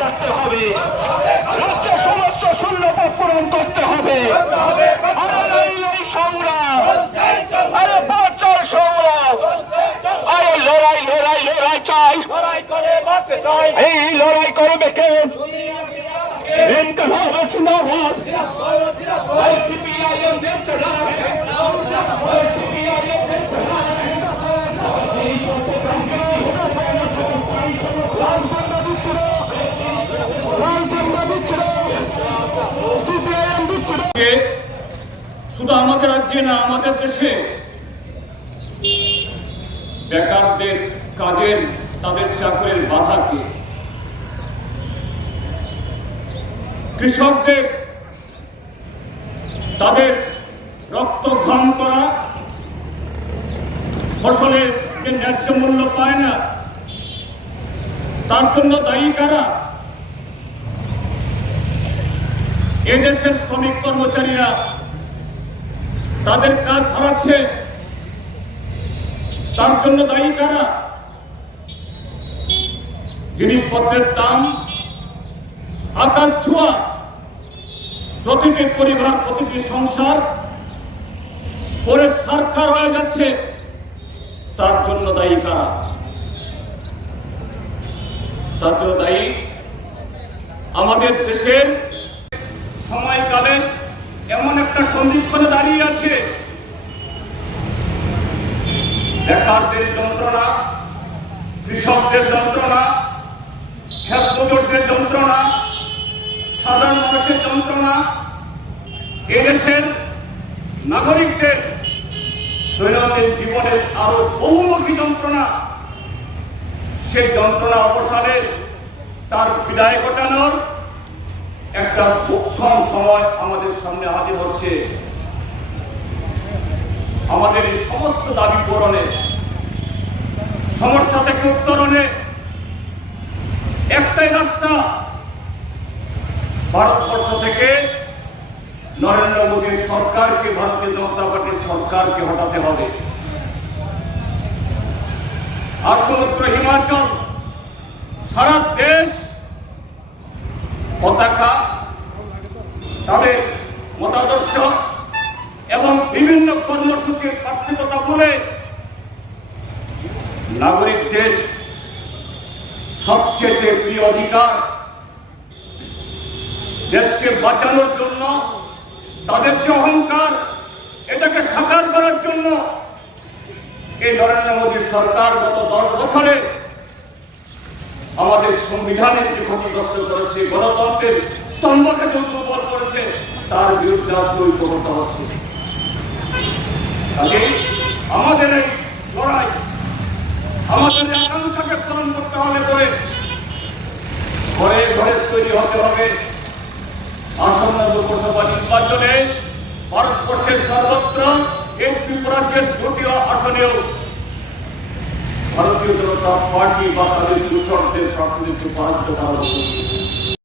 করতে হবে। রাষ্ট্রের সমস্ত শূন্যপদ পূরণ করতে হবে। এই সংগ্রাম। আরে বছর সংগ্রাম। আরে লড়াই লড়াই লড়াই চাই। এই লড়াই করবে কে? ইনকলাব জিন্দাবাদ। রাজ্যে না আমাদের দেশে? বেকারদের কাজের তাদের চাকরির বাধাকে কৃষকদের তাদের রক্ত ঘাম করা? ফসলের যে ন্যায্য মূল্য পায় না, তার জন্য দায়ী কারা? এদেশের শ্রমিক কর্মচারীরা তাদের কাজ হারাচ্ছে। তার জন্য দায়ী কারা? জিনিসপত্রের দাম আকাশ ছোঁয়া, প্রতিটি পরিবার, প্রতিটি সংসার করে সরকার হয়ে যাচ্ছে। তার জন্য দায়ী কারা? তার জন্য দায়ী আমাদের দেশের সন্ধিক্ষণে দাঁড়িয়ে আছে। বেকারদের যন্ত্রণা, কৃষকদের যন্ত্রণা মজুরদের যন্ত্রণা, সাধারণ মানুষের যন্ত্রণা, এদেশের নাগরিকদের দৈনন্দিন জীবনের আরও বহুমুখী যন্ত্রণা, সেই যন্ত্রণা অবসানের তার বিদায় ঘটানোর একটা উত্তম সময় আমাদের সামনে হাজির হচ্ছে। আমাদের এই সমস্ত দাবি পূরণে, সমস্যা থেকে উত্তরণে একটাই রাস্তা, ভারতবর্ষ থেকে নরেন্দ্র মোদীর সরকারকে, ভারতীয় জনতা পার্টির সরকারকে হটাতে হবে। আর সমুদ্র হিমাচল, সারা দেশ পতাকা, তাদের মতাদর্শ এবং বিভিন্ন কর্মসূচির পার্থক্যতা বলে নাগরিকদের সবচেয়ে প্রিয় অধিকার। দেশকে বাঁচানোর জন্য, তাদের যে অহংকার, এটাকে সাকার করার জন্য এই নরেন্দ্র মোদী সরকার গত দশ বছরে আমাদের সংবিধানের যে ক্ষতিগ্রস্ত করেছে, গণতন্ত্রের স্তম্ভকে দুর্বল করেছে, তার বিরুদ্ধে আজকে ঐক্যবদ্ধ হচ্ছে। কাজে আমাদের এই লড়াই, আমাদের আকাঙ্ক্ষাকে পূরণ করতে হবে বলে ঘরে ঘরে তৈরি হতে হবে। আসন্ন লোকসভা নির্বাচনে ভারতবর্ষের সর্বত্র এই ত্রিপুরাজ্যের দুটি আসনেও ভারতীয় জনতা পার্টি বা তাদের কৃষকদের প্রার্থীদেরকে পরাজিত করা হবে